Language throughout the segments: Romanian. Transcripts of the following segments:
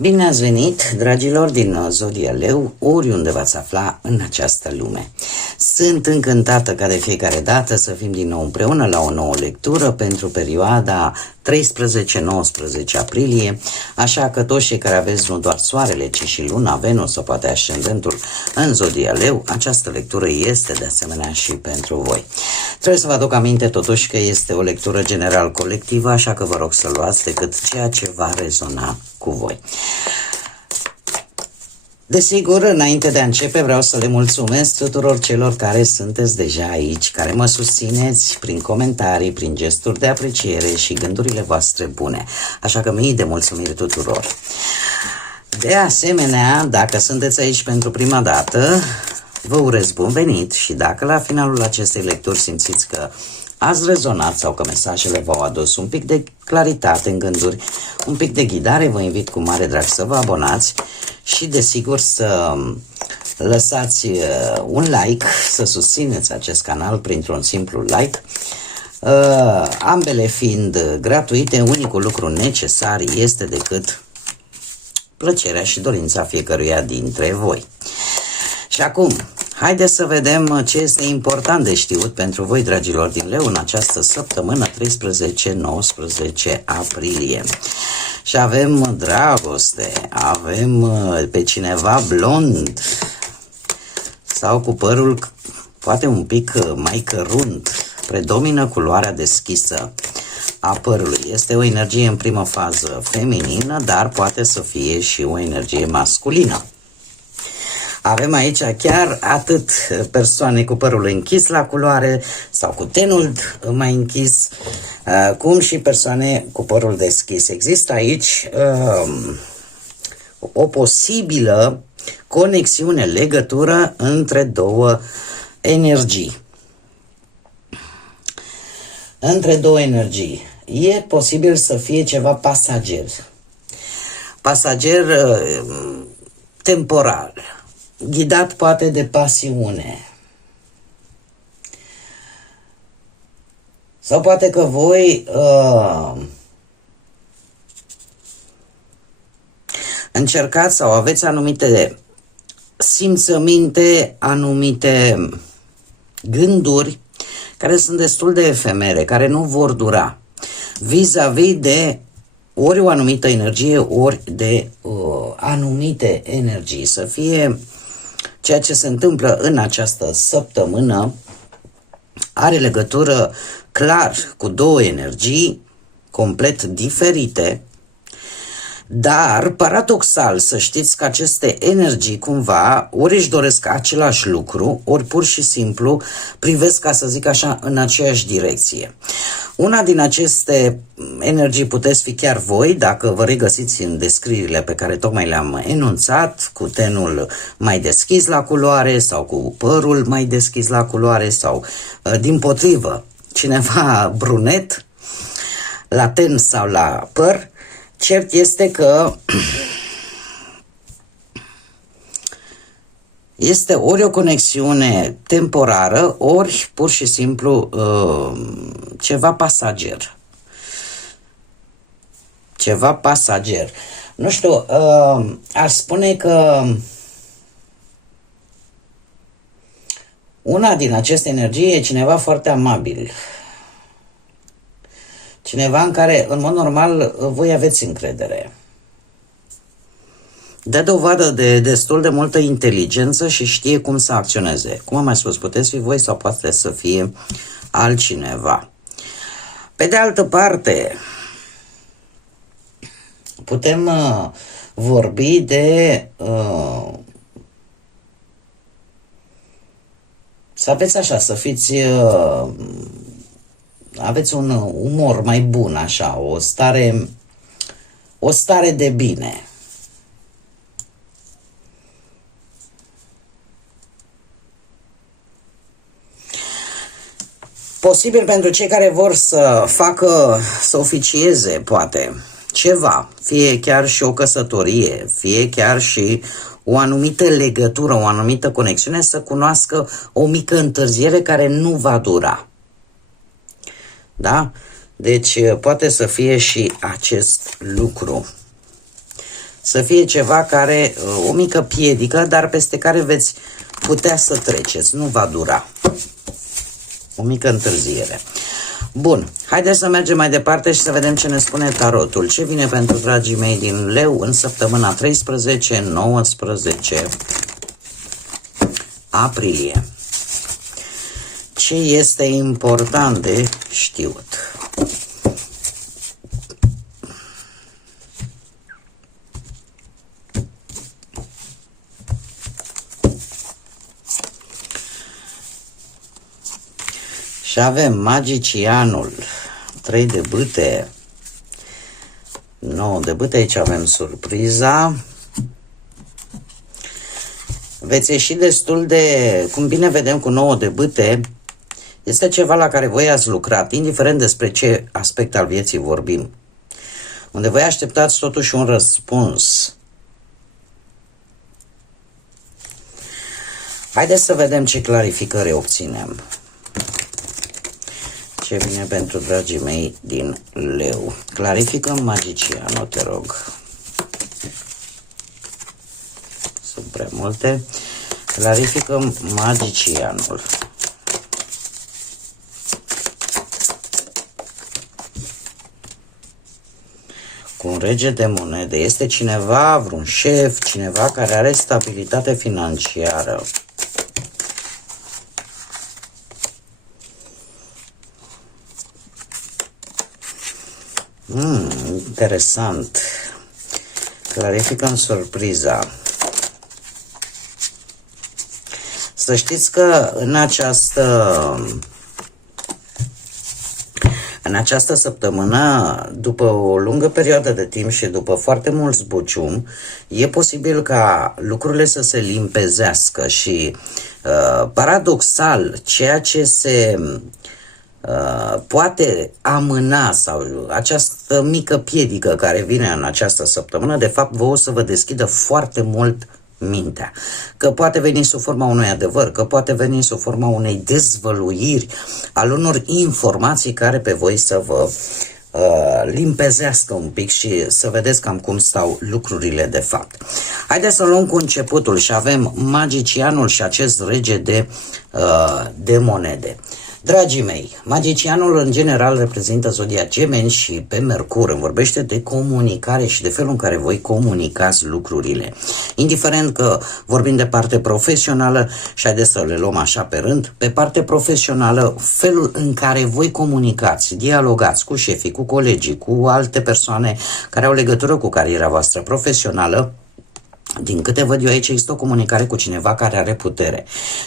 Bine ați venit, dragilor din Zodia Leu, oriunde v-ați afla în această lume. Sunt încântată ca de fiecare dată să fim din nou împreună la o nouă lectură pentru perioada 13-19 aprilie, așa că toți cei care aveți nu doar soarele, ci și luna, Venus sau poate ascendentul în Zodia Leu, această lectură este de asemenea și pentru voi. Trebuie să vă aduc aminte totuși că este o lectură general colectivă, așa că vă rog să luați decât ceea ce va rezona cu voi. Desigur, înainte de a începe, vreau să le mulțumesc tuturor celor care sunteți deja aici, care mă susțineți prin comentarii, prin gesturi de apreciere și gândurile voastre bune. Așa că mii de mulțumiri tuturor. De asemenea, dacă sunteți aici pentru prima dată, vă urez bun venit și dacă la finalul acestei lecturi simțiți că ați rezonat sau că mesajele v-au adus un pic de claritate în gânduri, un pic de ghidare, vă invit cu mare drag să vă abonați și desigur să lăsați un like, să susțineți acest canal printr-un simplu like, ambele fiind gratuite. Unicul lucru necesar este decât plăcerea și dorința fiecăruia dintre voi. Și acum, haideți să vedem ce este important de știut pentru voi, dragilor din Leu, în această săptămână 13-19 aprilie. Și avem dragoste, avem pe cineva blond sau cu părul poate un pic mai cărunt. Predomină culoarea deschisă a părului. Este o energie în primă fază feminină, dar poate să fie și o energie masculină. Avem aici chiar atât persoane cu părul închis la culoare sau cu tenul mai închis, cum și persoane cu părul deschis. Există aici o posibilă conexiune, legătură între două energii. Între două energii. E posibil să fie ceva pasager. Pasager temporal. Ghidat poate de pasiune. Sau poate că voi încercați sau aveți anumite simțăminte, anumite gânduri care sunt destul de efemere, care nu vor dura, vis-a-vis de ori o anumită energie, ori de anumite energii. Să fie ceea ce se întâmplă în această săptămână are legătură clar cu două energii complet diferite, dar paradoxal să știți că aceste energii cumva ori își doresc același lucru, ori pur și simplu privesc, ca să zic așa, în aceeași direcție. Una din aceste energii puteți fi chiar voi, dacă vă regăsiți în descrierile pe care tocmai le-am enunțat, cu tenul mai deschis la culoare sau cu părul mai deschis la culoare sau dimpotrivă, cineva brunet la ten sau la păr. Cert este că este ori o conexiune temporară, ori pur și simplu ceva pasager. Ceva pasager. Nu știu, aș spune că una din aceste energii e cineva foarte amabil. Cineva în care, în mod normal, voi aveți încredere. Dă dovadă de destul de multă inteligență și știe cum să acționeze. Cum am mai spus, puteți fi voi sau poate să fie altcineva. Pe de altă parte, putem vorbi de să aveți așa, să fiți aveți un umor mai bun, așa, o stare de bine. Posibil pentru cei care vor să facă, să oficieze, poate, ceva, fie chiar și o căsătorie, fie chiar și o anumită legătură, o anumită conexiune, să cunoască o mică întârziere care nu va dura. Da? Deci poate să fie și acest lucru. să fie ceva care, o mică piedică, dar peste care veți putea să treceți, nu va dura. O mică întârziere. Bun, haideți să mergem mai departe și să vedem ce ne spune tarotul. Ce vine pentru dragii mei din Leu în săptămâna 13-19 aprilie. Ce este important de știut? Și avem magicianul, 3 de bâte, 9 de bâte, aici avem surpriza. Veți ieși destul de, cum bine vedem cu 9 de bâte, este ceva la care voi ați lucrat, indiferent despre ce aspect al vieții vorbim, unde voi așteptați totuși un răspuns. Haideți să vedem ce clarificări obținem. Ce vine pentru dragii mei din Leu? Clarificăm magicianul, te rog. Sunt prea multe. Clarificăm magicianul. Cu un rege de monede. Este cineva, vreun șef, cineva care are stabilitate financiară. Interesant. Clarificăm surpriza. Să știți că în această săptămână, după o lungă perioadă de timp și după foarte mult zbucium, e posibil ca lucrurile să se limpezească și paradoxal, ceea ce se poate amâna sau această mică piedică care vine în această săptămână, de fapt vă o să vă deschidă foarte mult mintea. Că poate veni sub forma unui adevăr, că poate veni sub forma unei dezvăluiri al unor informații care pe voi să vă limpezească un pic și să vedeți cam cum stau lucrurile de fapt. Haideți să luăm cu începutul și avem magicianul și acest rege de monede. Dragii mei, magicianul în general reprezintă zodia Gemeni și pe Mercur vorbește de comunicare și de felul în care voi comunicați lucrurile. Indiferent că vorbim de parte profesională, și haideți să le luăm așa pe rând, pe parte profesională, felul în care voi comunicați, dialogați cu șefii, cu colegii, cu alte persoane care au legătură cu cariera voastră profesională. Din câte văd eu aici, există o comunicare cu cineva care are putere,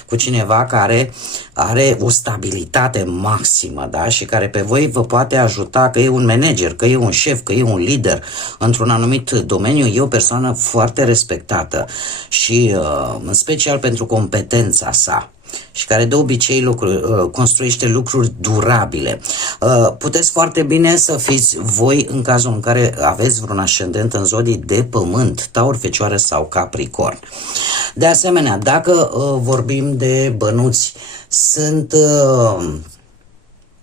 cu cineva care are o stabilitate maximă, da? Și care pe voi vă poate ajuta, că e un manager, că e un șef, că e un lider într-un anumit domeniu, e o persoană foarte respectată și în special pentru competența sa. Și care de obicei construiește lucruri durabile. Puteți foarte bine să fiți voi în cazul în care aveți vreun ascendent în zodii de pământ, Taur, Fecioară sau Capricorn. De asemenea, dacă vorbim de bănuți, sunt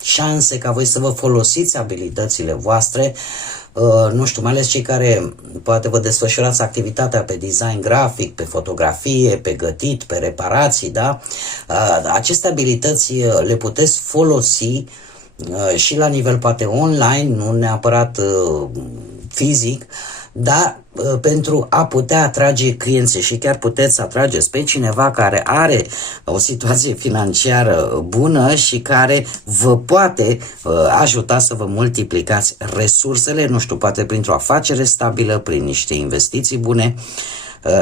șanse ca voi să vă folosiți abilitățile voastre, nu știu, mai ales cei care poate vă desfășurați activitatea pe design grafic, pe fotografie, pe gătit, pe reparații, da? Aceste abilități le puteți folosi și la nivel poate online, nu neapărat fizic, dar pentru a putea atrage clienți și chiar puteți atrageți pe cineva care are o situație financiară bună și care vă poate ajuta să vă multiplicați resursele, nu știu, poate printr-o afacere stabilă, prin niște investiții bune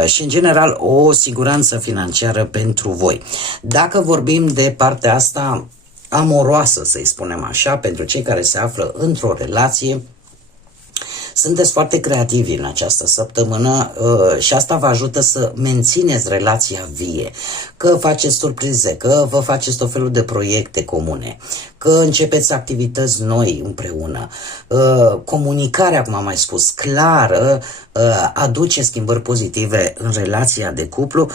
și în general o siguranță financiară pentru voi. Dacă vorbim de partea asta amoroasă, să-i spunem așa, pentru cei care se află într-o relație, sunteți foarte creativi în această săptămână și asta vă ajută să mențineți relația vie, că faceți surprize, că vă faceți tot felul de proiecte comune, că începeți activități noi împreună. Comunicarea, cum am mai spus, clară, aduce schimbări pozitive în relația de cuplu.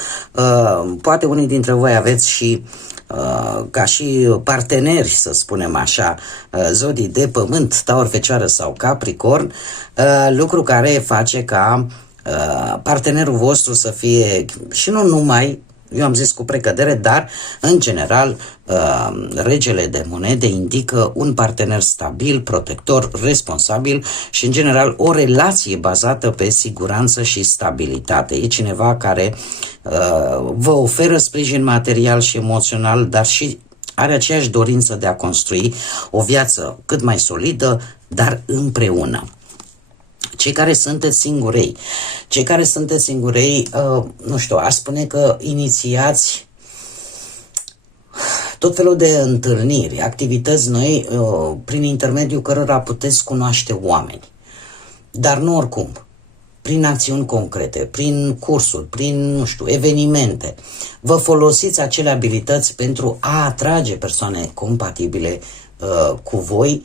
Poate unii dintre voi aveți și ca și parteneri, să spunem așa, zodii de pământ, Taur, Fecioară sau Capricorn, lucru care face ca partenerul vostru să fie, și nu numai, eu am zis cu precădere, dar în general regele de monede indică un partener stabil, protector, responsabil și în general o relație bazată pe siguranță și stabilitate. E cineva care vă oferă sprijin material și emoțional, dar și are aceeași dorință de a construi o viață cât mai solidă, dar împreună. Cei care sunteți singurei, nu știu, aș spune că inițiați tot felul de întâlniri, activități noi, prin intermediul cărora puteți cunoaște oameni. Dar nu oricum, prin acțiuni concrete, prin cursuri, prin, nu știu, evenimente. Vă folosiți acele abilități pentru a atrage persoane compatibile cu voi,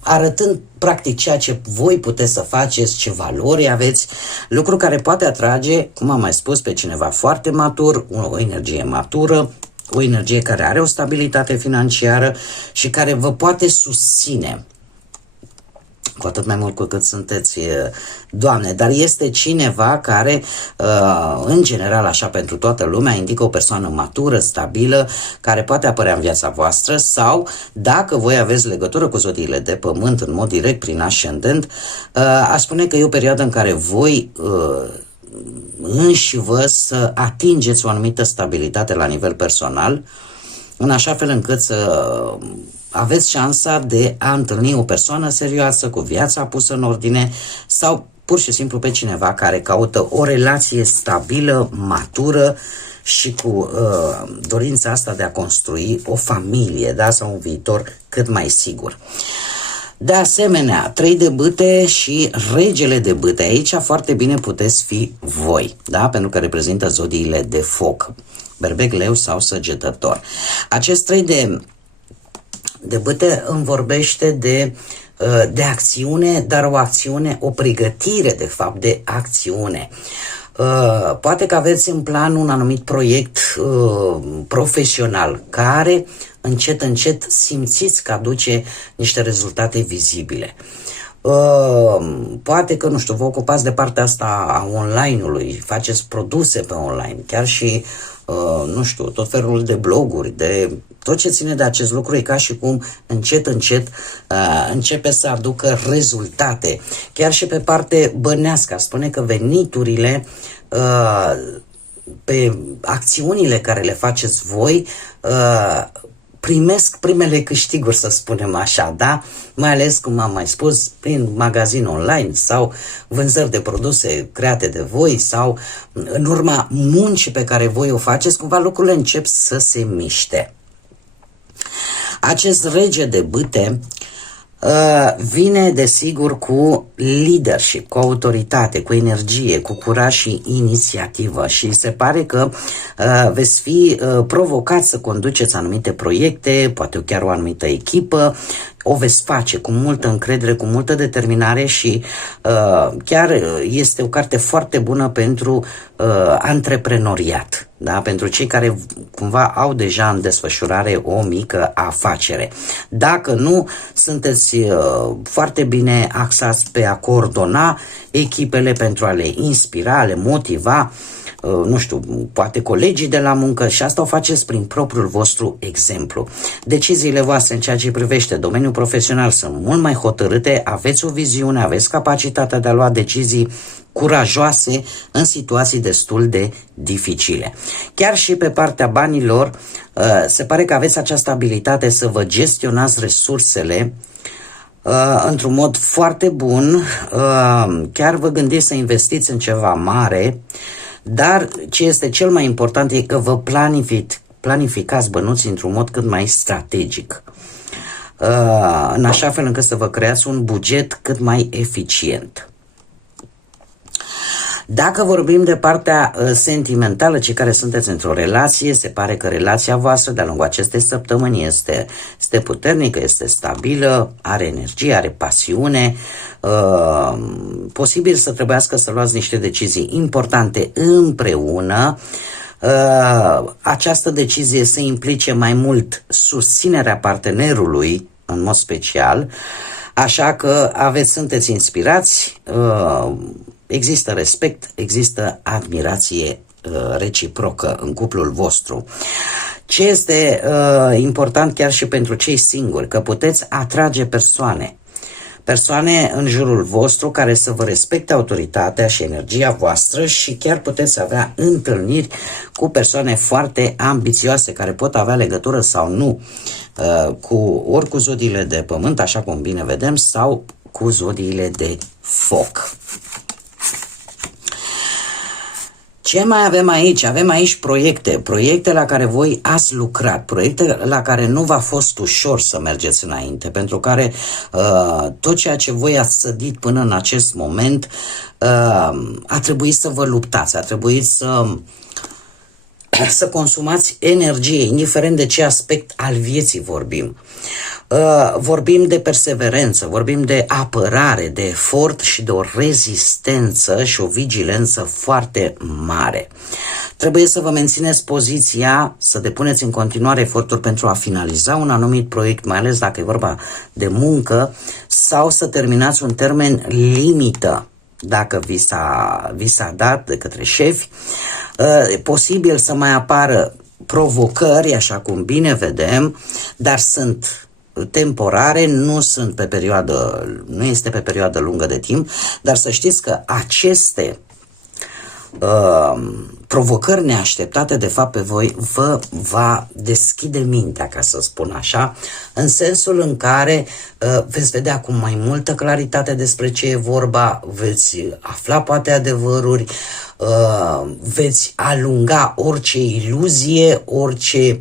arătând practic ceea ce voi puteți să faceți, ce valori aveți, lucru care poate atrage, cum am mai spus, pe cineva foarte matur, o energie matură, o energie care are o stabilitate financiară și care vă poate susține. Cu atât mai mult cu cât sunteți doamne, dar este cineva care, în general, așa pentru toată lumea, indică o persoană matură, stabilă, care poate apărea în viața voastră sau, dacă voi aveți legătură cu zodiile de pământ în mod direct prin ascendent, aș spune că e o perioadă în care voi înși vă să atingeți o anumită stabilitate la nivel personal, în așa fel încât să aveți șansa de a întâlni o persoană serioasă, cu viața pusă în ordine sau pur și simplu pe cineva care caută o relație stabilă, matură și cu dorința asta de a construi o familie, da, sau un viitor cât mai sigur. De asemenea, 3 de bâte și regele de bâte. Aici foarte bine puteți fi voi, da? Pentru că reprezintă zodiile de foc, berbec, leu sau săgetător. Acest 3 de bâte îmi vorbește de acțiune, dar o acțiune, o pregătire de fapt de acțiune. Poate că aveți în plan un anumit proiect profesional care încet, încet simțiți că aduce niște rezultate vizibile. Poate că, nu știu, vă ocupați de partea asta a online-ului, faceți produse pe online, chiar și, nu știu, tot felul de bloguri, de tot ce ține de acest lucru, e ca și cum încet, încet începe să aducă rezultate. Chiar și pe parte bănească, spune că veniturile pe acțiunile care le faceți voi primesc primele câștiguri, să spunem așa, da? Mai ales, cum am mai spus, prin magazin online sau vânzări de produse create de voi sau în urma muncii pe care voi o faceți, cumva lucrurile încep să se miște. Acest rege de bâte vine, desigur, cu leadership, cu autoritate, cu energie, cu curaj și inițiativă și se pare că veți fi provocați să conduceți anumite proiecte, poate chiar o anumită echipă, o veți face cu multă încredere, cu multă determinare și chiar este o carte foarte bună pentru antreprenoriat, da? Pentru cei care cumva au deja în desfășurare o mică afacere. Dacă nu, sunteți foarte bine axați pe a coordona echipele pentru a le inspira, a le motiva, nu știu, poate colegii de la muncă și asta o faceți prin propriul vostru exemplu. Deciziile voastre în ceea ce privește domeniul profesional sunt mult mai hotărâte, aveți o viziune, aveți capacitatea de a lua decizii curajoase în situații destul de dificile. Chiar și pe partea banilor, se pare că aveți această abilitate să vă gestionați resursele într-un mod foarte bun, chiar vă gândiți să investiți în ceva mare, dar ce este cel mai important e că vă planificați bănuții într-un mod cât mai strategic, în așa fel încât să vă creați un buget cât mai eficient. Dacă vorbim de partea sentimentală, cei care sunteți într-o relație, se pare că relația voastră de-a lungul acestei săptămâni este puternică, este stabilă, are energie, are pasiune, posibil să trebuiască să luați niște decizii importante împreună. Această decizie să implice mai mult susținerea partenerului, în mod special, așa că sunteți inspirați, există respect, există admirație reciprocă în cuplul vostru. Ce este important chiar și pentru cei singuri, că puteți atrage persoane în jurul vostru care să vă respecte autoritatea și energia voastră și chiar puteți avea întâlniri cu persoane foarte ambițioase care pot avea legătură sau nu ori cu zodiile de pământ, așa cum bine vedem, sau cu zodiile de foc. Ce mai avem aici? Avem aici proiecte la care voi ați lucrat, proiecte la care nu v-a fost ușor să mergeți înainte, pentru care tot ceea ce voi ați sădit până în acest moment a trebuit să vă luptați, a trebuit să consumați energie, indiferent de ce aspect al vieții vorbim. Vorbim de perseverență, vorbim de apărare, de efort și de o rezistență și o vigilență foarte mare. Trebuie să vă mențineți poziția, să depuneți în continuare eforturi pentru a finaliza un anumit proiect, mai ales dacă e vorba de muncă, sau să terminați un termen limită, dacă vi s-a dat de către șefi. E posibil să mai apară provocări, așa cum bine vedem, dar sunt temporare, nu este pe perioadă lungă de timp, dar să știți că aceste provocări neașteptate, de fapt, pe voi vă va deschide mintea, ca să spun așa, în sensul în care veți vedea cu mai multă claritate despre ce e vorba, veți afla poate adevăruri, veți alunga orice iluzie, orice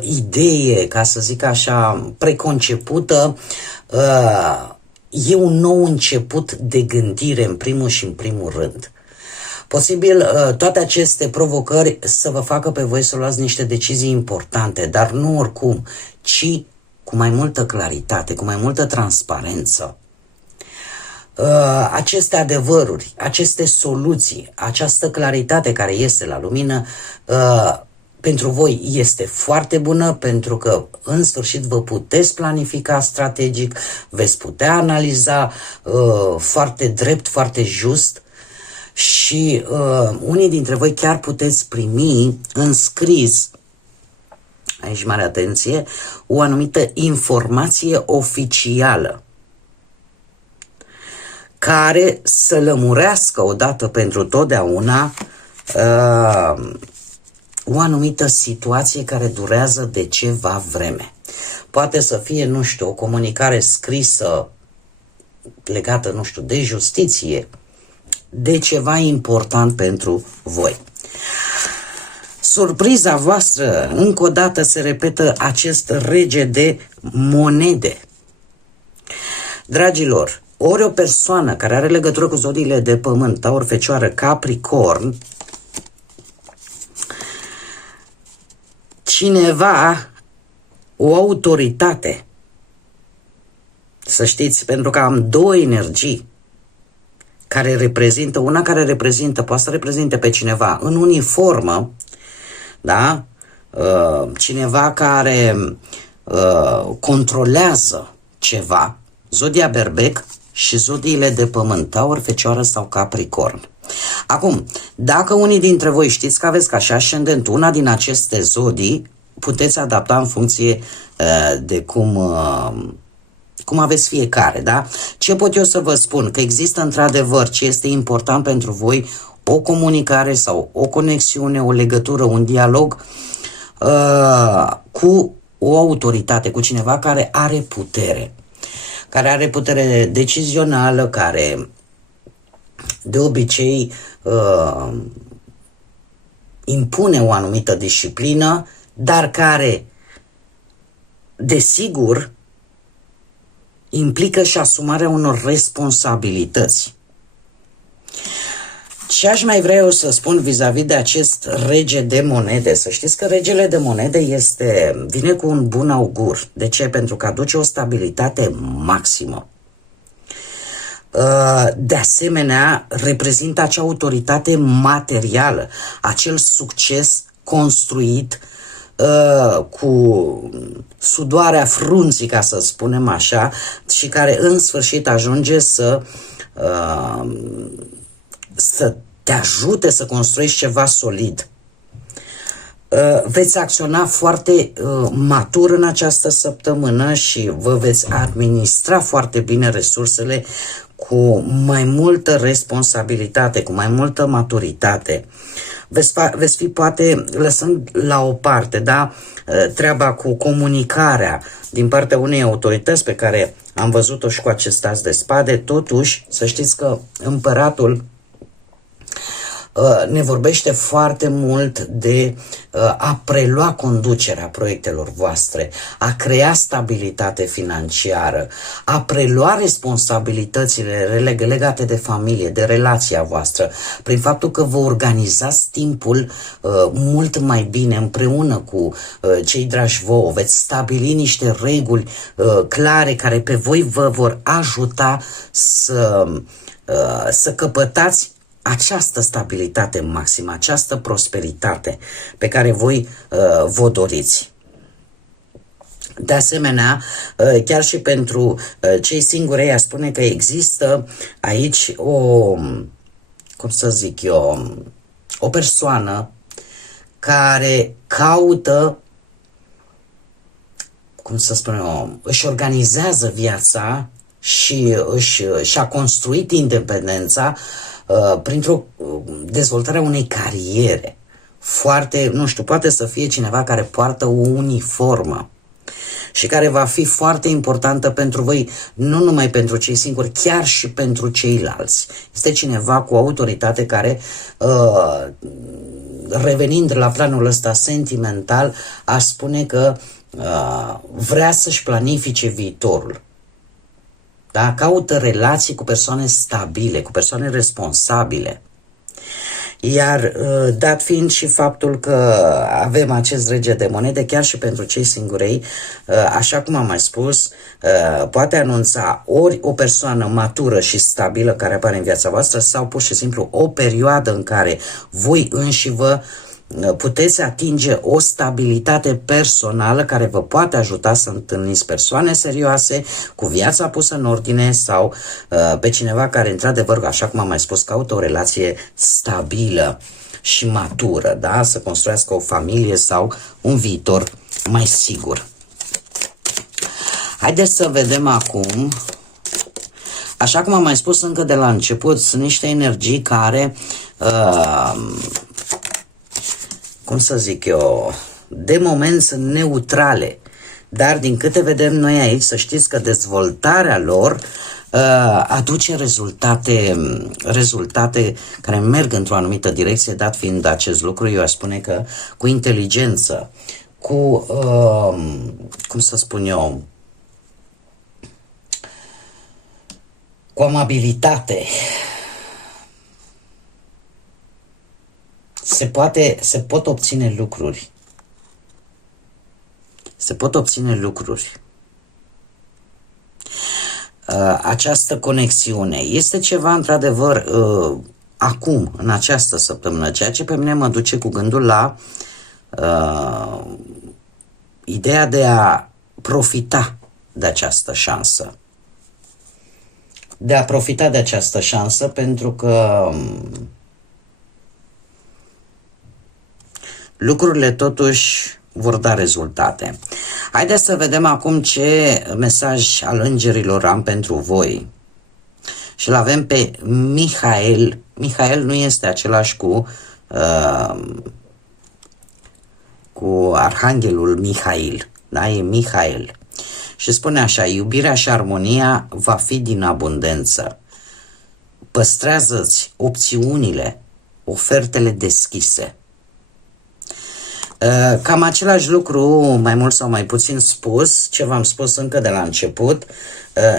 idee, ca să zic așa, preconcepută. E un nou început de gândire în primul și în primul rând. Posibil toate aceste provocări să vă facă pe voi să luați niște decizii importante, dar nu oricum, ci cu mai multă claritate, cu mai multă transparență. Aceste adevăruri, aceste soluții, această claritate care este la lumină, pentru voi este foarte bună, pentru că în sfârșit vă puteți planifica strategic, veți putea analiza foarte drept, foarte just și unii dintre voi chiar puteți primi în scris, aici mare atenție, o anumită informație oficială care să lămurească odată pentru totdeauna o anumită situație care durează de ceva vreme. Poate să fie, nu știu, o comunicare scrisă legată, nu știu, de justiție, de ceva important pentru voi. Surpriza voastră, încă o dată se repetă acest rege de monede. Dragilor, ori o persoană care are legătură cu zodiile de pământ, Taur, Fecioară, Capricorn, cineva, o autoritate, să știți, pentru că am două energii care reprezintă, una care reprezintă, poate să reprezinte pe cineva în uniformă, da? Cineva care controlează ceva, zodia Berbec și zodiile de pământ, Taur, Fecioară sau Capricorn. Acum, dacă unii dintre voi știți că aveți ca și ascendent una din aceste zodii, puteți adapta în funcție de cum aveți fiecare, da? Ce pot eu să vă spun? Că există într-adevăr ce este important pentru voi, o comunicare sau o conexiune, o legătură, un dialog cu o autoritate, cu cineva care are putere decizională, care de obicei impune o anumită disciplină, dar care, desigur, implică și asumarea unor responsabilități. Ce aș mai vrea eu să spun vis-a-vis de acest rege de monede? Să știți că regele de monede vine cu un bun augur. De ce? Pentru că aduce o stabilitate maximă. De asemenea, reprezintă acea autoritate materială, acel succes construit cu sudoarea frunții, ca să spunem așa, și care în sfârșit ajunge să să te ajute să construiești ceva solid. Veți acționa foarte matur în această săptămână și vă veți administra foarte bine resursele cu mai multă responsabilitate, cu mai multă maturitate. Veți fi poate lăsând la o parte, da, treaba cu comunicarea din partea unei autorități pe care am văzut-o și cu acest as de spade. Totuși, să știți că împăratul ne vorbește foarte mult de a prelua conducerea proiectelor voastre, a crea stabilitate financiară, a prelua responsabilitățile legate de familie, de relația voastră, prin faptul că vă organizați timpul mult mai bine împreună cu cei dragi vouă, veți stabili niște reguli clare care pe voi vă vor ajuta să căpătați această stabilitate maximă, această prosperitate pe care voi vă doriți. De asemenea, chiar și pentru cei singuri, ea spune că există aici o persoană care caută, își organizează viața și și-a construit independența printr-o dezvoltare a unei cariere foarte, nu știu, poate să fie cineva care poartă o uniformă și care va fi foarte importantă pentru voi, nu numai pentru cei singuri, chiar și pentru ceilalți. Este cineva cu autoritate care, revenind la planul ăsta sentimental, aș spune că vrea să-și planifice viitorul. Da? Caută relații cu persoane stabile, cu persoane responsabile. Iar dat fiind și faptul că avem acest rege de monede, chiar și pentru cei singurei, așa cum am mai spus, poate anunța ori o persoană matură și stabilă care apare în viața voastră, sau pur și simplu o perioadă în care voi înși vă puteți atinge o stabilitate personală care vă poate ajuta să întâlniți persoane serioase, cu viața pusă în ordine, sau pe cineva care, într-adevăr, așa cum am mai spus, caută o relație stabilă și matură, da? Să construiască o familie sau un viitor mai sigur. Haideți să vedem acum. Așa cum am mai spus încă de la început, sunt niște energii care de moment sunt neutrale, dar din câte vedem noi aici, să știți că dezvoltarea lor aduce rezultate care merg într-o anumită direcție. Dat fiind acest lucru, eu aș spune că cu inteligență, cu, cu amabilitate, se pot obține lucruri. Se pot obține lucruri. Această conexiune este ceva, într-adevăr, acum, în această săptămână, ceea ce pe mine mă duce cu gândul la ideea de a profita de această șansă. De a profita de această șansă, pentru că lucrurile totuși vor da rezultate. Haideți să vedem acum ce mesaj al îngerilor am pentru voi. Și îl avem pe Mihail. Mihail nu este același cu Arhanghelul Mihail. Da? E Mihail. Și spune așa: iubirea și armonia va fi din abundență. Păstrează-ți opțiunile, ofertele deschise. Cam același lucru, mai mult sau mai puțin spus, ce v-am spus încă de la început.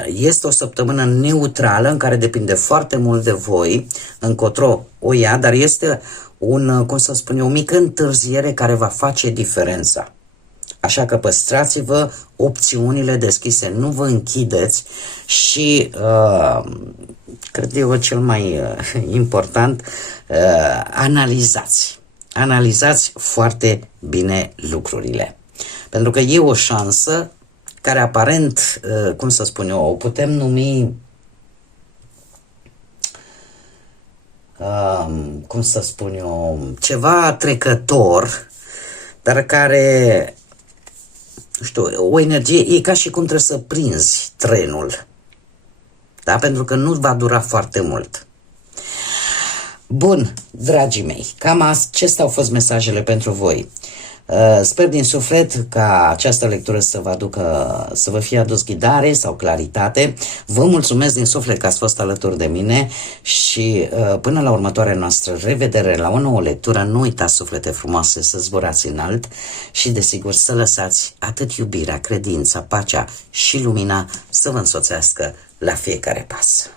Este o săptămână neutrală în care depinde foarte mult de voi încotro o ia, dar este o mică întârziere care va face diferența. Așa că păstrați-vă opțiunile deschise, nu vă închideți și, cred eu, cel mai important, analizați. Analizați foarte bine lucrurile. Pentru că e o șansă care aparent, o putem numi cum să spun eu, ceva trecător, dar care, nu știu, o energie, e ca și cum trebuie să prinzi trenul, da? Pentru că nu va dura foarte mult. Bun, dragii mei, cam acestea au fost mesajele pentru voi. Sper din suflet ca această lectură să vă aducă, să vă fie adus ghidare sau claritate. Vă mulțumesc din suflet că ați fost alături de mine și până la următoarea noastră revedere la o nouă lectură, nu uitați, suflete frumoase, să zburați înalt și desigur să lăsați atât iubirea, credința, pacea și lumina să vă însoțească la fiecare pas.